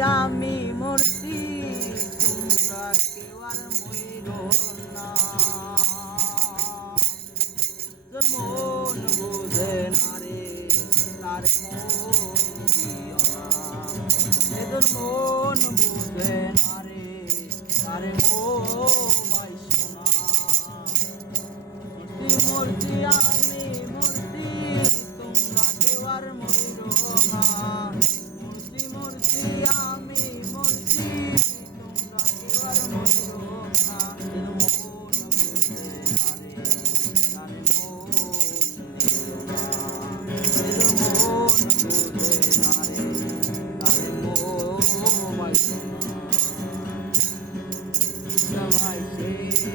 আমি মরছি তোমরা কেউ আর মইর না। মন বুঝে না রে তার মন দিও না, এদের মন বুঝে না রে তার বাইসো না। মূর্তি আমি মূর্তি তোমরা কেউ আর মইর না। মূর্তি আমি মূর্তি তোমরা কেউ আর মইর না। মন বুঝে না রে তার মন দিও না, মন বুঝে না রে তার বাইসো না। সবাই হইলে